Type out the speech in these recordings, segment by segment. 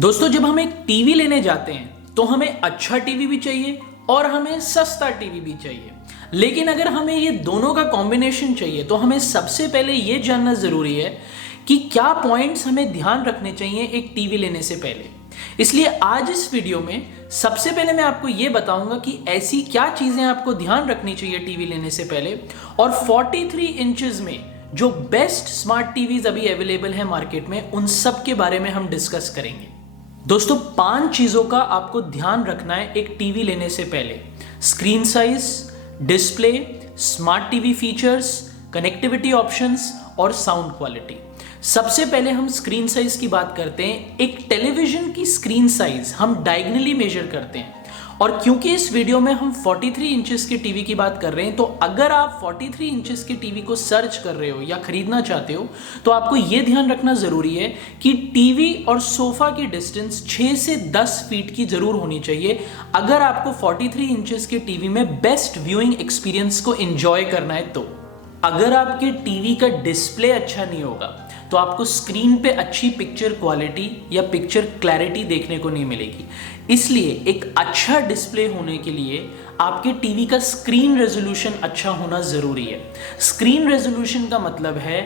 दोस्तों, जब हम एक टीवी लेने जाते हैं तो हमें अच्छा टीवी भी चाहिए और हमें सस्ता टीवी भी चाहिए। लेकिन अगर हमें ये दोनों का कॉम्बिनेशन चाहिए तो हमें सबसे पहले ये जानना ज़रूरी है कि क्या पॉइंट्स हमें ध्यान रखने चाहिए एक टीवी लेने से पहले। इसलिए आज इस वीडियो में सबसे पहले मैं आपको ये बताऊंगा कि ऐसी क्या चीज़ें आपको ध्यान रखनी चाहिए टीवी लेने से पहले, और 43 इंचेस में जो बेस्ट स्मार्ट टीवीज अभी अवेलेबल है मार्केट में, उन सब के बारे में हम डिस्कस करेंगे। दोस्तों, 5 चीज़ों का आपको ध्यान रखना है एक टीवी लेने से पहले: screen size, display, smart TV features, connectivity options और साउंड क्वालिटी। सबसे पहले हम स्क्रीन साइज की बात करते हैं। एक टेलीविजन की स्क्रीन साइज हम डायगनली मेजर करते हैं, और क्योंकि इस वीडियो में हम 43 इंचेस के टीवी की बात कर रहे हैं, तो अगर आप 43 इंचेस के टीवी को सर्च कर रहे हो या खरीदना चाहते हो तो आपको यह ध्यान रखना जरूरी है कि टीवी और सोफा की डिस्टेंस 6 से 10 फीट की जरूर होनी चाहिए अगर आपको 43 इंचेस के टीवी में बेस्ट व्यूइंग एक्सपीरियंस को एंजॉय करना है। तो अगर आपके टीवी का डिस्प्ले अच्छा नहीं होगा तो आपको स्क्रीन पे अच्छी पिक्चर क्वालिटी या पिक्चर क्लैरिटी देखने को नहीं मिलेगी। इसलिए एक अच्छा डिस्प्ले होने के लिए आपके टीवी का स्क्रीन रेजोल्यूशन अच्छा होना जरूरी है। स्क्रीन रेजोल्यूशन का मतलब है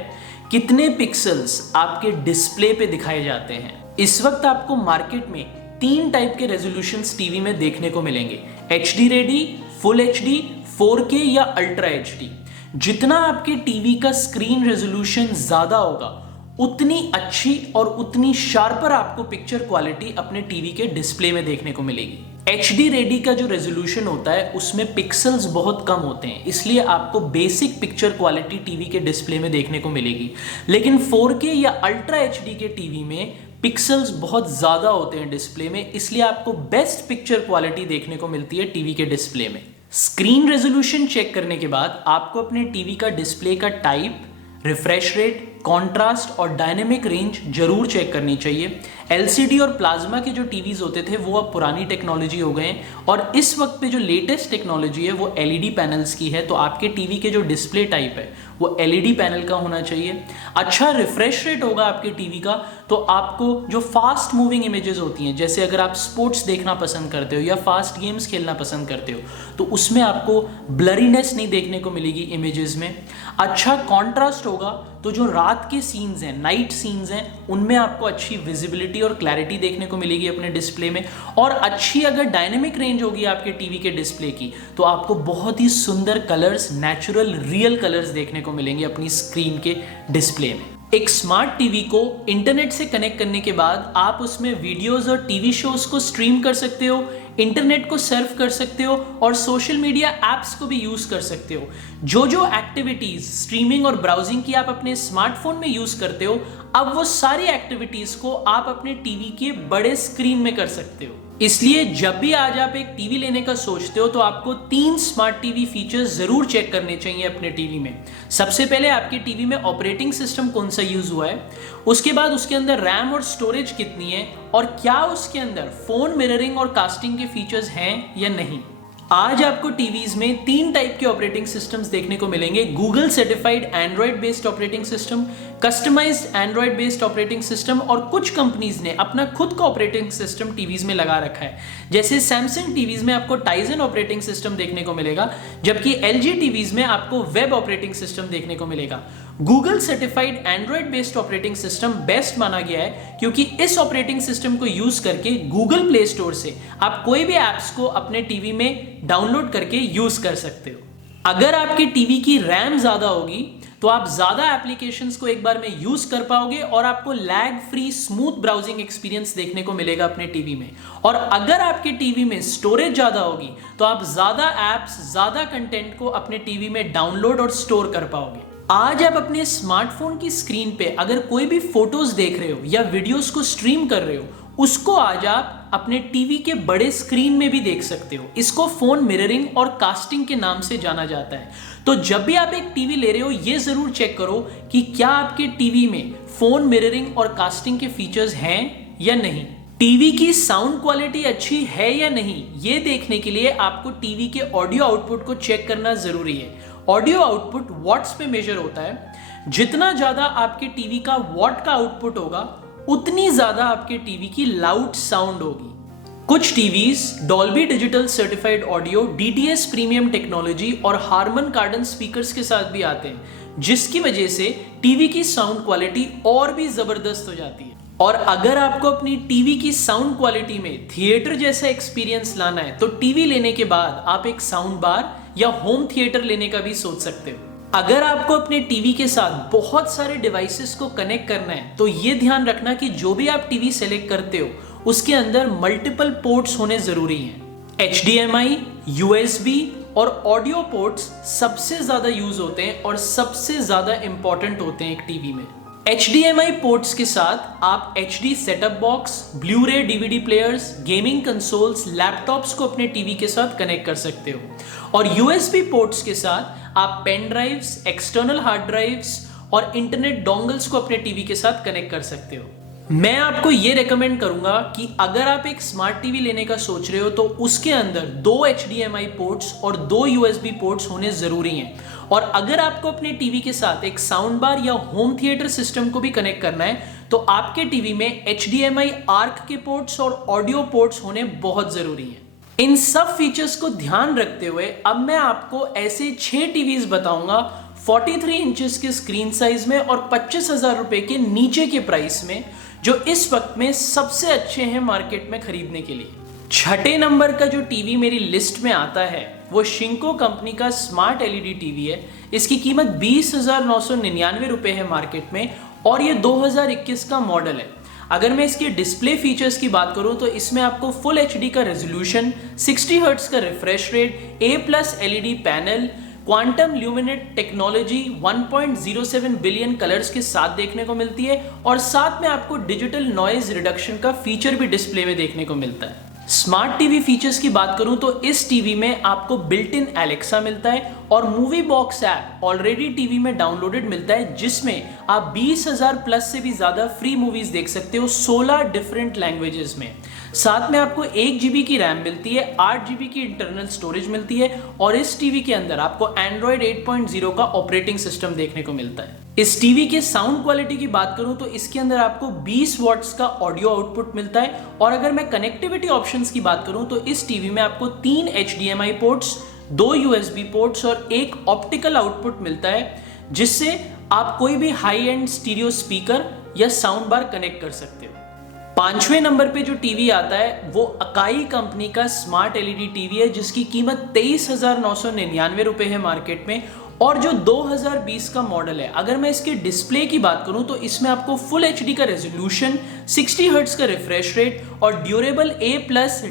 कितने पिक्सल्स आपके डिस्प्ले पे दिखाए जाते हैं। इस वक्त आपको मार्केट में 3 टाइप के रेजोल्यूशंस टीवी में देखने को मिलेंगे: HD ready, full HD, 4K या अल्ट्रा HD। जितना आपके टीवी का स्क्रीन रेजोल्यूशन ज्यादा होगा उतनी अच्छी और उतनी शार्पर आपको पिक्चर क्वालिटी अपने टीवी के डिस्प्ले में देखने को मिलेगी। HD रेडी का जो रेजोल्यूशन होता है उसमें पिक्सल्स बहुत कम होते हैं, इसलिए आपको बेसिक पिक्चर क्वालिटी टीवी के डिस्प्ले में देखने को मिलेगी। लेकिन 4K या अल्ट्रा HD के टीवी में पिक्सल्स बहुत ज़्यादा होते हैं डिस्प्ले में, इसलिए आपको बेस्ट पिक्चर क्वालिटी देखने को मिलती है टीवी के डिस्प्ले में। स्क्रीन रेजोल्यूशन चेक करने के बाद आपको अपने टीवी का डिस्प्ले का टाइप, रिफ्रेश रेट, कॉन्ट्रास्ट और डायनेमिक रेंज जरूर चेक करनी चाहिए। LCD और प्लाज्मा के जो टीवीज होते थे वो अब पुरानी टेक्नोलॉजी हो गए हैं, और इस वक्त पे जो लेटेस्ट टेक्नोलॉजी है वो LED पैनल्स की है। तो आपके टीवी के जो डिस्प्ले टाइप है वो LED पैनल का होना चाहिए। अच्छा रिफ्रेश रेट होगा आपके टीवी का, तो आपको जो फास्ट मूविंग इमेजेस होती हैं, जैसे अगर आप स्पोर्ट्स देखना पसंद करते हो या फास्ट गेम्स खेलना पसंद करते हो, तो उसमें आपको ब्लरीनेस नहीं देखने को मिलेगी इमेजेस में। अच्छा कॉन्ट्रास्ट होगा, तो जो रात के सीन्स हैं, नाइट सीन्स हैं, उनमें आपको अच्छी विजिबिलिटी और क्लैरिटी देखने को मिलेगी अपने डिस्प्ले में। और अच्छी अगर डायनेमिक रेंज होगी आपके टीवी के डिस्प्ले की, तो आपको बहुत ही सुंदर कलर्स, नेचुरल रियल कलर्स देखने को मिलेंगे अपनी स्क्रीन के डिस्प्ले में। एक स्मार्ट टीवी को इंटरनेट से कनेक्ट करने के बाद आप उसमें वीडियोस और टीवी शोज को स्ट्रीम कर सकते हो, इंटरनेट को सर्फ कर सकते हो और सोशल मीडिया एप्स को भी यूज कर सकते हो। जो जो एक्टिविटीज स्ट्रीमिंग और ब्राउजिंग की आप अपने स्मार्टफोन में यूज करते हो, अब वो सारी एक्टिविटीज को आप अपने टीवी के बड़े स्क्रीन में कर सकते हो। इसलिए जब भी आज आप एक टीवी लेने का सोचते हो तो आपको 3 स्मार्ट टीवी फीचर्स जरूर चेक करने चाहिए अपने टीवी में। सबसे पहले आपके टीवी में ऑपरेटिंग सिस्टम कौन सा यूज हुआ है, उसके बाद उसके अंदर रैम और स्टोरेज कितनी है, और क्या उसके अंदर फोन मिररिंग और कास्टिंग के फीचर्स हैं या नहीं। आज आपको टीवीज में 3 टाइप के ऑपरेटिंग सिस्टम्स देखने को मिलेंगे: Google certified Android based operating system, customized Android based operating system, और कुछ कंपनीज ने अपना खुद का ऑपरेटिंग सिस्टम टीवीज में लगा रखा है। जैसे सैमसंग टीवीज में आपको टाइजन ऑपरेटिंग सिस्टम देखने को मिलेगा, जबकि LG टीवीज में आपको वेब ऑपरेटिंग सिस्टम देखने को मिलेगा। Google certified Android based operating system best माना गया है, क्योंकि इस ऑपरेटिंग सिस्टम को यूज करके गूगल प्ले स्टोर से आप कोई भी एप्स को अपने टीवी में डाउनलोड करके यूज कर सकते हो। अगर आपके टीवी की रैम ज्यादा होगी तो आप ज्यादा एप्लीकेशंस को एक बार में यूज कर पाओगे और आपको lag free smooth browsing experience देखने को मिलेगा अपने टीवी में। और अगर आपके टीवी में स्टोरेज ज्यादा होगी तो आप ज्यादा एप्स, ज्यादा कंटेंट को अपने टीवी में डाउनलोड और स्टोर कर पाओगे। आज आप अपने स्मार्टफोन की स्क्रीन पे अगर कोई भी फोटोज देख रहे हो या वीडियोस को स्ट्रीम कर रहे हो, उसको आज आप अपने टीवी के बड़े स्क्रीन में भी देख सकते हो। इसको फोन मिररिंग और कास्टिंग के नाम से जाना जाता है। तो जब भी आप एक टीवी ले रहे हो, ये जरूर चेक करो कि क्या आपके टीवी में फोन मिररिंग और कास्टिंग के फीचर्स हैं या नहीं। टीवी की साउंड क्वालिटी अच्छी है या नहीं, ये देखने के लिए आपको टीवी के ऑडियो आउटपुट को चेक करना जरूरी है। ऑडियो आउटपुट वॉट्स पे मेजर होता है। जितना ज्यादा आपके टीवी का वॉट का आउटपुट होगा उतनी ज्यादा आपके टीवी की लाउड साउंड होगी। कुछ TVs Dolby digital certified audio, DTS premium technology और हार्मन कार्डन स्पीकर्स के साथ भी आते हैं, जिसकी वजह से टीवी की साउंड क्वालिटी और भी जबरदस्त हो जाती है। और अगर आपको अपनी टीवी की साउंड क्वालिटी में थिएटर जैसा एक्सपीरियंस लाना है तो टीवी लेने के बाद आप एक साउंड बार या होम थिएटर लेने का भी सोच सकते हो। अगर आपको अपने टीवी के साथ बहुत सारे डिवाइसेस को कनेक्ट करना है तो ये ध्यान रखना कि जो भी आप टीवी सेलेक्ट करते हो उसके अंदर मल्टीपल पोर्ट्स होने जरूरी हैं। HDMI, USB और ऑडियो पोर्ट्स सबसे ज्यादा यूज होते हैं और सबसे ज्यादा इंपॉर्टेंट होते हैं एक टीवी में। HDMI पोर्ट्स के साथ आप HD setup box, Blu-ray DVD players, gaming consoles, laptops को अपने टीवी के साथ कनेक्ट कर सकते हो। और USB पोर्ट्स के साथ आप pen drives, external hard drives और इंटरनेट डोंगल्स को अपने टीवी के साथ कनेक्ट कर सकते हो। मैं आपको ये रेकमेंड करूंगा कि अगर आप एक स्मार्ट टीवी लेने का सोच रहे हो तो उसके अंदर 2 HDMI पोर्ट्स और 2 USB पोर्ट्स होने जरूरी हैं। और अगर आपको अपने टीवी के साथ एक साउंड बार या होम थिएटर सिस्टम को भी कनेक्ट करना है तो आपके टीवी में HDMI आर्क के पोर्ट्स और ऑडियो पोर्ट्स होने बहुत जरूरी हैं। इन सब फीचर्स को ध्यान रखते हुए अब मैं आपको ऐसे 6 टीवीज बताऊंगा 43 इंचेस के स्क्रीन साइज में और 25,000 रुपए के नीचे के प्राइस में, जो इस वक्त में सबसे अच्छे हैं मार्केट में खरीदने के लिए। छठे नंबर का जो टीवी मेरी लिस्ट में आता है वो शिंको कंपनी का स्मार्ट LED टीवी है। इसकी कीमत 20,999 रुपए है मार्केट में और ये 2021 का मॉडल है। अगर मैं इसके डिस्प्ले फीचर्स की बात करूं तो इसमें आपको फुल HD का रेजोल्यूशन, 60 हर्ट्ज का refresh rate, A+ LED panel, quantum luminate technology, 1.07 billion colours के साथ देखने को मिलती है और साथ में आपको डिजिटल नॉइज रिडक्शन का फीचर भी डिस्प्ले में देखने को मिलता है। स्मार्ट टीवी फीचर्स की बात करूं तो इस टीवी में आपको बिल्ट इन एलेक्सा मिलता है और movie box app already TV में डाउनलोडेड मिलता है, जिसमें आप 20,000 प्लस से भी ज्यादा फ्री मूवीज देख सकते हो 16 डिफरेंट लैंग्वेजेस में। साथ में आपको 1 GB की रैम मिलती है, 8 GB की इंटरनल स्टोरेज मिलती है और इस टीवी के अंदर आपको एंड्रॉइड 8.0 का ऑपरेटिंग सिस्टम देखने को मिलता है। इस टीवी के साउंड क्वालिटी की बात करूं तो इसके अंदर आपको 20 वॉट्स का ऑडियो आउटपुट मिलता है और अगर मैं कनेक्टिविटी ऑप्शंस की बात करूं तो इस टीवी में आपको 3 HDMI पोर्ट्स, 2 USB पोर्ट्स और एक ऑप्टिकल आउटपुट मिलता है, जिससे आप कोई भी हाई एंड स्टीरियो स्पीकर या साउंड बार कनेक्ट कर सकते हो। 5वें नंबर पे जो टीवी आता है वो अकाई कंपनी का स्मार्ट LED टीवी है, जिसकी कीमत 23,999 रुपए है मार्केट में और जो 2020 का मॉडल है। अगर मैं इसके डिस्प्ले की बात करूं तो इसमें आपको फुल HD का रेजोल्यूशन, 60 हर्ट्ज का रिफ्रेश रेट और ड्यूरेबल A+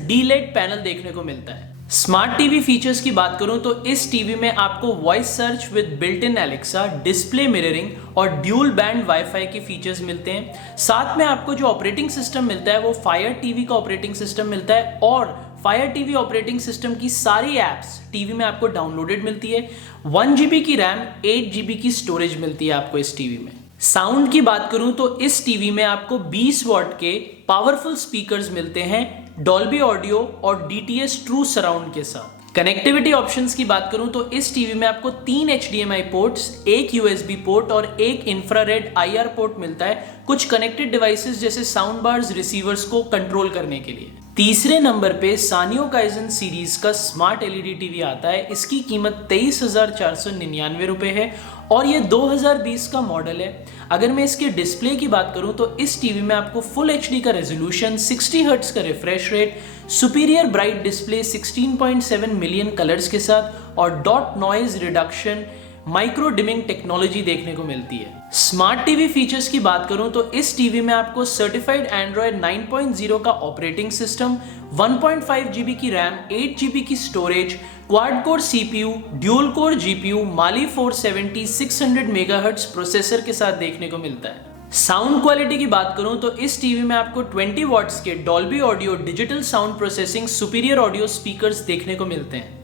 D-LED पैनल देखने को मिलता है। स्मार्ट टीवी फीचर्स की बात करूं तो इस टीवी में आपको voice search with built in Alexa, display mirroring और ड्यूल बैंड वाईफाई के फीचर्स मिलते हैं। साथ में आपको जो ऑपरेटिंग सिस्टम मिलता है वो फायर टीवी का ऑपरेटिंग सिस्टम मिलता है और फायर टीवी ऑपरेटिंग सिस्टम की सारी एप्स टीवी में आपको डाउनलोडेड मिलती है। 1 GB की रैम, 8 GB की स्टोरेज मिलती है आपको इस टीवी में। साउंड की बात करूं तो इस टीवी में आपको 20 वॉट के पावरफुल स्पीकर्स मिलते हैं डॉल्बी ऑडियो और DTS ट्रू सराउंड के साथ। कनेक्टिविटी ऑप्शंस की बात करूं तो इस टीवी में आपको 3 HDMI पोर्ट्स, एक USB पोर्ट और एक इंफ्रारेड IR पोर्ट मिलता है कुछ कनेक्टेड डिवाइसेस जैसे साउंड बार्स, रिसीवर्स को कंट्रोल करने के लिए। तीसरे नंबर पे सानियो काइजन सीरीज का स्मार्ट LED टीवी आता है। इसकी कीमत 23,499 रुपए है और ये 2020 का मॉडल है। अगर मैं इसके डिस्प्ले की बात करूं तो इस टीवी में आपको फुल HD का रेजोल्यूशन, 60 हर्ट्ज का refresh rate, superior bright display 16.7 million colours के साथ और dot noise reduction micro dimming technology देखने को मिलती है। स्मार्ट टीवी फीचर्स की बात करूं तो इस टीवी में आपको सर्टिफाइड एंड्रॉइड 9.0 का ऑपरेटिंग सिस्टम, 1.5 GB की रैम, 8 GB की storage, quad core CPU, dual core GPU, माली 470 600 मेगाहर्ट्ज प्रोसेसर के साथ देखने को मिलता है। साउंड क्वालिटी की बात करूं तो इस टीवी में आपको 20 वॉट्स के Dolby audio digital sound processing superior audio speakers देखने को मिलते हैं।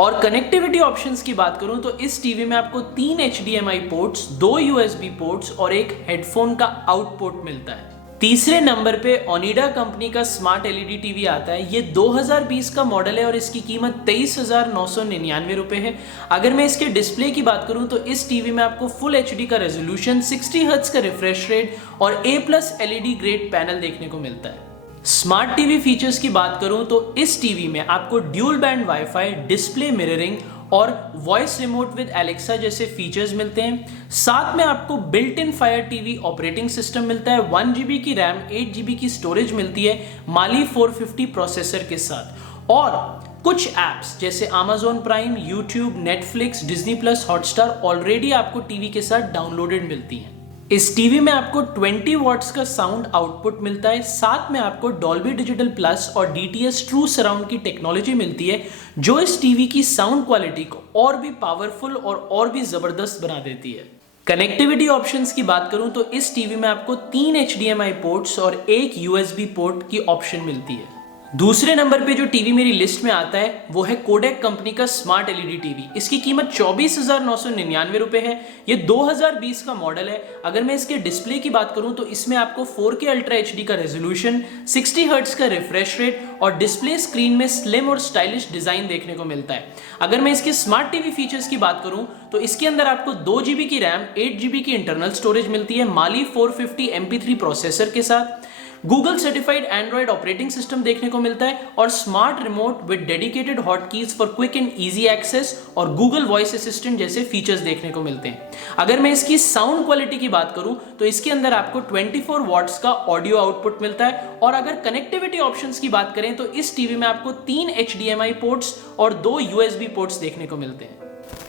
और कनेक्टिविटी ऑप्शंस की बात करूं तो इस टीवी में आपको 3 HDMI पोर्ट्स, 2 USB पोर्ट्स और एक हेडफोन का आउटपुट मिलता है। तीसरे नंबर पे ओनिडा कंपनी का स्मार्ट एलईडी टीवी आता है। ये 2020 का मॉडल है और इसकी कीमत 23,999 रुपए है। अगर मैं इसके डिस्प्ले की बात करूं तो इस टीवी में आपको फुल एचडी का रेजोल्यूशन, 60 हर्ट्ज का रिफ्रेश रेट और A+ एलईडी ग्रेड पैनल देखने को मिलता है। स्मार्ट टीवी फीचर्स की बात करूं तो इस टीवी में आपको dual band wifi, display mirroring और वॉइस रिमोट विद एलेक्सा जैसे फीचर्स मिलते हैं। साथ में आपको built in fire TV operating system मिलता है, 1 GB की रैम, 8 GB की स्टोरेज मिलती है माली 450 प्रोसेसर के साथ। और कुछ एप्स जैसे Amazon prime, YouTube, Netflix, Disney plus, Hotstar already आपको टीवी के साथ डाउनलोडेड मिलती हैं। इस टीवी में आपको 20 वॉट्स का साउंड आउटपुट मिलता है। साथ में आपको डॉल्बी डिजिटल प्लस और DTS ट्रू सराउंड की टेक्नोलॉजी मिलती है जो इस टीवी की साउंड क्वालिटी को और भी पावरफुल और भी जबरदस्त बना देती है। कनेक्टिविटी ऑप्शंस की बात करूं तो इस टीवी में आपको 3 HDMI पोर्ट्स और 1 USB पोर्ट की ऑप्शन मिलती है। दूसरे नंबर पे जो टीवी मेरी लिस्ट में आता है वो है कोडेक कंपनी का स्मार्ट एलईडी टीवी। इसकी कीमत 24,999 रुपए है। ये 2020 का मॉडल है। अगर मैं इसके डिस्प्ले की बात करूं तो इसमें आपको 4K अल्ट्रा HD का रेजोल्यूशन, 60 हर्ट्ज का रिफ्रेश रेट और डिस्प्ले स्क्रीन में स्लिम और स्टाइलिश डिजाइन देखने को मिलता है। अगर मैं इसके स्मार्ट टीवी फीचर्स की बात करूं तो इसके अंदर आपको 2 GB की रैम, 8 GB की इंटरनल स्टोरेज मिलती है माली 450 MP3 प्रोसेसर के साथ। Google certified Android operating system देखने को मिलता है और smart remote with dedicated hotkeys for quick and easy access और गूगल वॉइस असिस्टेंट जैसे फीचर्स देखने को मिलते हैं। अगर मैं इसकी साउंड क्वालिटी की बात करूं तो इसके अंदर आपको 24 वॉट्स का ऑडियो आउटपुट मिलता है। और अगर कनेक्टिविटी ऑप्शंस की बात करें तो इस टीवी में आपको 3 HDMI पोर्ट्स और 2 USB पोर्ट्स देखने को मिलते हैं।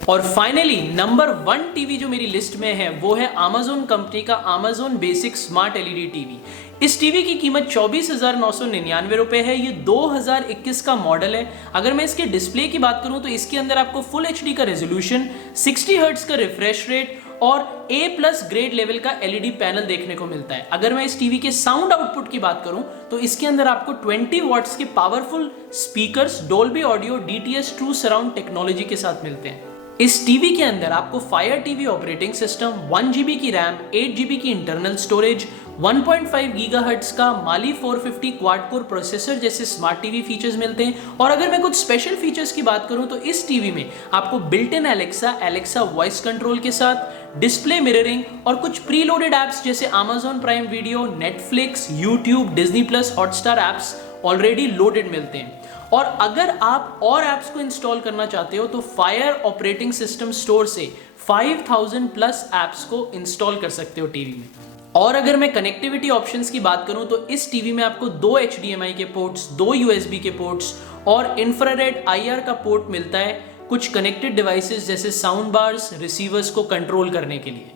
और फाइनली नंबर 1 टीवी जो मेरी लिस्ट में है वो है Amazon कंपनी का Amazon basic smart LED TV. इस टीवी की कीमत 24,999 रुपए है। ये 2021 का मॉडल है। अगर मैं इसके डिस्प्ले की बात करूं तो इसके अंदर आपको फुल एचडी का रेजोल्यूशन, 60 हर्ट्ज का रिफ्रेश रेट और A+ ग्रेड लेवल का एलईडी पैनल देखने को मिलता है। अगर मैं इस टीवी के साउंड आउटपुट की बात करूं तो इसके अंदर आपको 20 वॉट्स के powerful speakers, Dolby audio, DTS true surround technology के साथ मिलते हैं। इस टीवी के अंदर आपको fire TV operating system, 1 GB की रैम, 8 GB की इंटरनल स्टोरेज, 1.5 GHz का माली 450 क्वाड कोर प्रोसेसर जैसे स्मार्ट टीवी फीचर्स मिलते हैं। और अगर मैं कुछ स्पेशल फीचर्स की बात करूं तो इस टीवी में आपको built in Alexa voice control के साथ डिस्प्ले मिररिंग और कुछ प्रीलोडेड एप्स जैसे Amazon prime video, Netflix, YouTube, Disney plus, Hotstar apps already loaded मिलते हैं। और अगर आप और एप्स को इंस्टॉल करना चाहते हो तो फायर ऑपरेटिंग सिस्टम स्टोर से 5000+ एप्स को इंस्टॉल कर सकते हो टीवी में। और अगर मैं कनेक्टिविटी ऑप्शंस की बात करूं तो इस टीवी में आपको 2 HDMI के पोर्ट्स, 2 USB के पोर्ट्स और इंफ्रारेड IR का पोर्ट मिलता है कुछ कनेक्टेड डिवाइसेस जैसे साउंड बार्स, रिसीवर्स को कंट्रोल करने के लिए।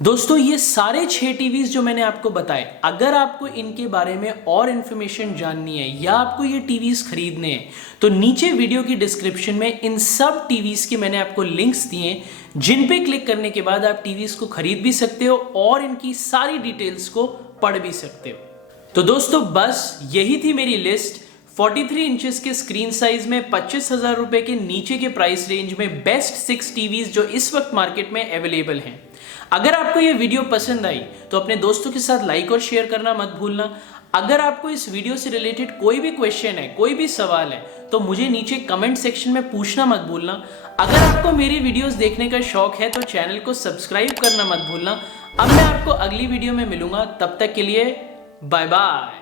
दोस्तों ये सारे 6 टीवीज जो मैंने आपको बताए, अगर आपको इनके बारे में और इन्फॉर्मेशन जाननी है या आपको ये टीवीज खरीदने हैं तो नीचे वीडियो की डिस्क्रिप्शन में इन सब टीवीज के मैंने आपको लिंक्स दिए जिन पे क्लिक करने के बाद आप टीवीज को खरीद भी सकते हो और इनकी सारी डिटेल्स को पढ़ भी सकते हो। तो दोस्तों बस यही थी मेरी लिस्ट। 43 इंचेस के स्क्रीन साइज में 25,000 रुपए के नीचे के प्राइस रेंज में बेस्ट 6 टीवीज जो इस वक्त मार्केट में अवेलेबल हैं। अगर आपको ये वीडियो पसंद आई तो अपने दोस्तों के साथ लाइक और शेयर करना मत भूलना। अगर आपको इस वीडियो से रिलेटेड कोई भी क्वेश्चन है, कोई भी सवाल है तो मुझे नीचे कमेंट सेक्शन में पूछना मत भूलना। अगर आपको मेरी वीडियोस देखने का शौक है तो चैनल को सब्सक्राइब करना मत भूलना। अब मैं आपको अगली वीडियो में मिलूंगा, तब तक के लिए बाय बाय।